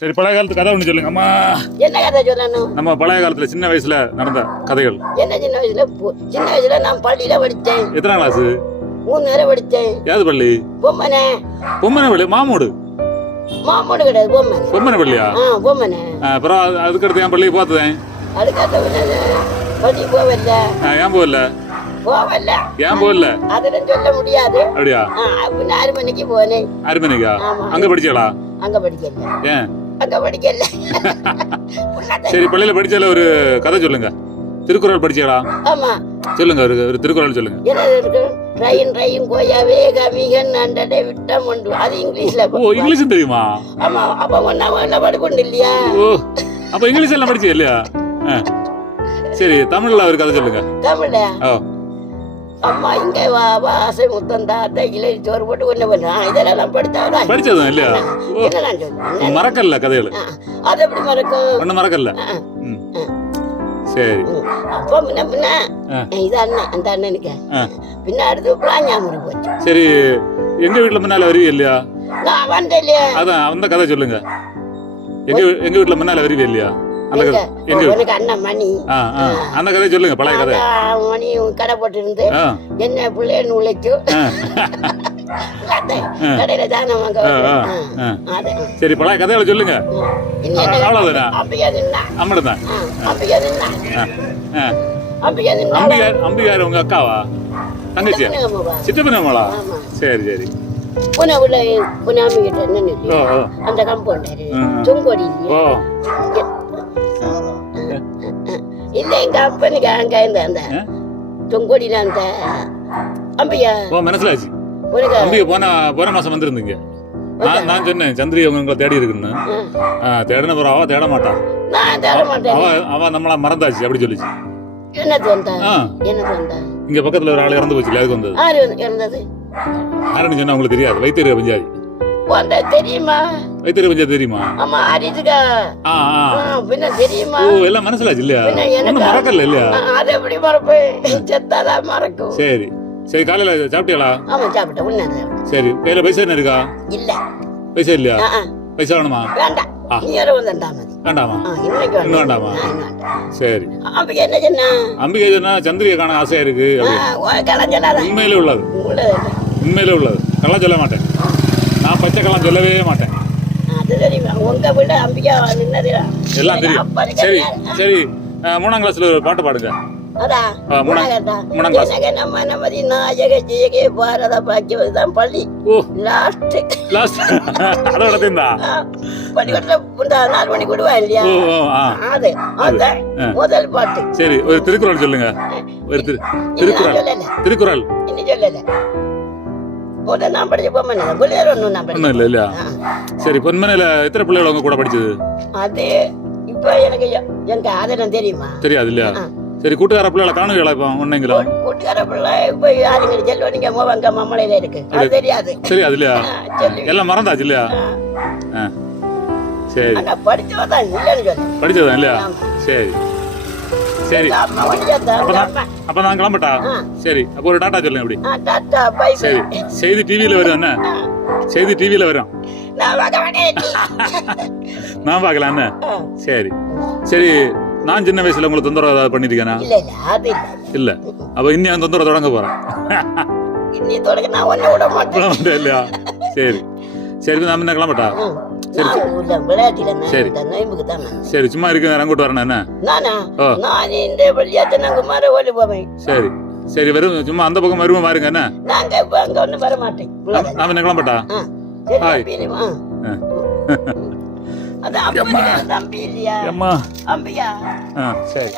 சரி பழைய காலத்து கதை ஒன்று சொல்லுங்க. அம்மா. என்ன கதை சொல்லணும்? நம்ம பழைய காலத்துல சின்ன வயசுல நடந்த கதைகள். என்ன சின்ன வயசுல? சின்ன வயசுல நான் பள்ளியில படித்தேன். எத்தனை கிளாஸ் மூணு நேரம் படித்தேன். ஏது பள்ளி? பொம்மனை. பொம்மனை பள்ளி மாமூடு. மாமூடு கிடையாது பொம்மனை. பொம்மனை பள்ளியா? பொம்மனை. அப்புறம் அது- அதுக்கடுத்து என் பள்ளிக்கு பார்த்தேன் அதுக்கடுத்த பள்ளி போவல்ல ஏன் போகல? போவல்ல ஏன் போகல? அதுல சொல்ல முடியாது. அப்படியா? ஆறு மணிக்கு போனேன். அங்க படிச்சீங்களா அங்க படிக்கல. ஏன்? அங்க படிக்கல சரி பள்ளியில படிச்சால ஒரு கதை சொல்லுங்க. திருக்குறள் படிச்சீங்களா? ஆமா. சொல்லுங்க ஒரு ஒரு திருக்குறள் சொல்லுங்க. இருக்கு? ரயின் ரயின் கோயா வேக மிகன் அண்டடை விட்டம் உண்டு அது இங்கிலீஷ்ல ஓ இங்கிலீஷும் தெரியுமா? ஆமா அப்ப ஒன்னா ஒன்னா படுக்கொண்டு இல்லையா ஓ அப்ப இங்கிலீஷ் எல்லாம் படிச்சீங்க இல்லையா. சரி தமிழ்ல ஒரு கதை சொல்லுங்க. தமிழ்ல? ஓ அம்மா இங்க வா வாசை முத்தம் தாத்தா இலை சோறு போட்டு ஒண்ணு பண்ணான் இதெல்லாம் படித்தாடா படிச்சதும் இல்லையா? மறக்கல கதைகள்? அது எப்படி மறக்கும்? ஒன்னும் மறக்கல. சரி. அப்போ முன்ன பின்ன ஆ. இது அண்ணன் அந்த அண்ணனுக்கு. பின்ன அடுத்து பிளாஞ்சாமுடி போச்சு. சரி எங்க வீட்டுல முன்னால வருவீங்க இல்லையா? நான் வந்தேன் இல்லையா? அதான் அந்த கதை சொல்லுங்க. எங்க வீ- எங்க வீட்டுல முன்னால வருவீங்க இல்லையா? அந்த கதை உனக்கு அண்ணன் மணி. அந்த கதை சொல்லுங்க பழைய கதை. மணி கடை போட்டிருந்து என்ன பிள்ளைன்னு ஆ. கடையில தானம் சரி பழைய கதைகளை சொல்லுங்க. அவ்வளவுதானா? அம்பிகா நின்னா அம்மன் தான் அம்பிகா நின்னா ஆ அம்பிகா நின்னா அம்பிகார் அம்பிகார் உங்க அக்காவா? தங்கச்சியா? சித்தப்பனம்மாளா? சரி சரி. புன உள்ள புன அம்பிகிட்ட என்ன அந்த கம்பவுண்டர். தொங்கோடி எங்க அப்பனுக்கு அங்க இந்த அந்த ஆ? தொங்கோடியில அந்த அம்பியா. ஓ மனசிலாச்சு. உனக்கு அம்பிகை போன போன மாசம் வந்திருந்தீங்க. நான் நான் சொன்னேன் சந்திரி உங்களை தேடி இருக்குன்னு. தேடின பிறகு அவ தேட மாட்டான். அவ அவ நம்மள மறந்தாச்சு அப்படி சொல்லிச்சு. இங்க பக்கத்துல ஒரு ஆள் இறந்து போச்சு அதுக்கு வந்தது. யாருன்னு சொன்னா உங்களுக்கு தெரியாது வைத்தியர் பஞ்சாதி. தெரியுமா? வைத்தியர் பஞ்சாதி தெரியுமா? ஆமா ஆரிதுக்கா ஆ ஆ. பின்ன தெரியுமா? ஓ எல்லாம் மனசிலாச்சு இல்லையா? ஒன்றும் மறக்கல இல்லையா? அது எப்படி மறப்பேன் செத்தாதான் மறக்கும். சரி. சரி காலையில சாப்பிட்டீங்களா ஆமா சாப்பிட்டேன். உன்னது சரி கையில பைசா என்ன இருக்கா? இல்ல. பைசா இல்லையா? பைசா வேணுமா? வேண்டாம். வேண்டாமா. சரி. அம்பிகை சொன்னா? சந்திரியை காண ஆசையா இருக்கு உண்மையிலே உள்ளது. உண்மையிலே உள்ளது. கள்ளம் சொல்ல மாட்டேன். நான் பச்சை கள்ளம் சொல்லவே மாட்டேன். அது தெரியுமா? உங்க வீடு அம்பிகா நின்னது எல்லாம் தெரியும். சரி சரி. மூணாம் கிளாஸ்ல ஒரு பாட்டு பாடுங்க. பள்ளி. லாஸ்ட் லாஸ்ட் அதோட தீந்தா பள்ளிக்கூடத்துல நாலு மணி விடுவா இல்லையா? அது. முதல் பாட்டு. சரி ஒரு திருக்குறள் சொல்லுங்க. ஒரு திரு திருக்குறள். திருக்குறள். இன்னும் சொல்லல. இல்லையா? சரி பிள்ளைகள் உங்க கூட படிச்சது? அது இப்ப எனக்கு எ- எனக்கு ஆதரம் தெரியுமா? தெரியாது இல்லையா? ஆ. சரி கூட்டுக்கார பிள்ளைகளை காணுங்களா இப்போ ஒன்னைங்களா கூட்டுக்கார பிள்ளை இப்ப யாருங்க? செல்வனிங்க மோவங்க மம்மளையில இருக்கு. அது தெரியாது. தெரியாது இல்லையா? ஆ, சொல்லி. எல்லாம் மறந்தாச்சு இல்லையா? சரி. ஆனா படிச்சவன் தான் இல்லைன்னு சொல்லு. படிச்சதா இல்லையா. சரி. சரி. அப்ப. நான் கிளம்பட்டா. சரி அப்போ ஒரு டாட்டா சொல்லுங்க அப்படி. சரி செய்தி டிவியில வரும் என்ன? செய்தி டிவியில வரும். நான் பார்க்கலாம் என்ன. சரி. சரி நான் சின்ன வயசுல உங்களுக்கு தொந்தரவு ஏதாவது பண்ணிருக்கேனா? இல்ல அப்ப இன்னும் அந்த தொந்தரவு தொடங்க போறேன். சரி. சரி நான் என்ன கிளம்பட்டா? சரி. சரி சும்மா இருக்கு நேரம் கூட்டு வரேன் என்ன? நானா? இந்த விளையாட்டு நாங்க மர ஓடி போவேன். சரி. சரி வெறும் சும்மா அந்த பக்கம் வருவோம் பாருங்க என்ன? நாங்க அங்க ஒண்ணு வர மாட்டேன். நாம- என்ன கிளம்பட்டா? ஹாய். தம்பி இல்லையா? ஆ. அது அப்பனுக்கு தம்பி இல்லையா? அம்மா அம்பியா ஆ சரி.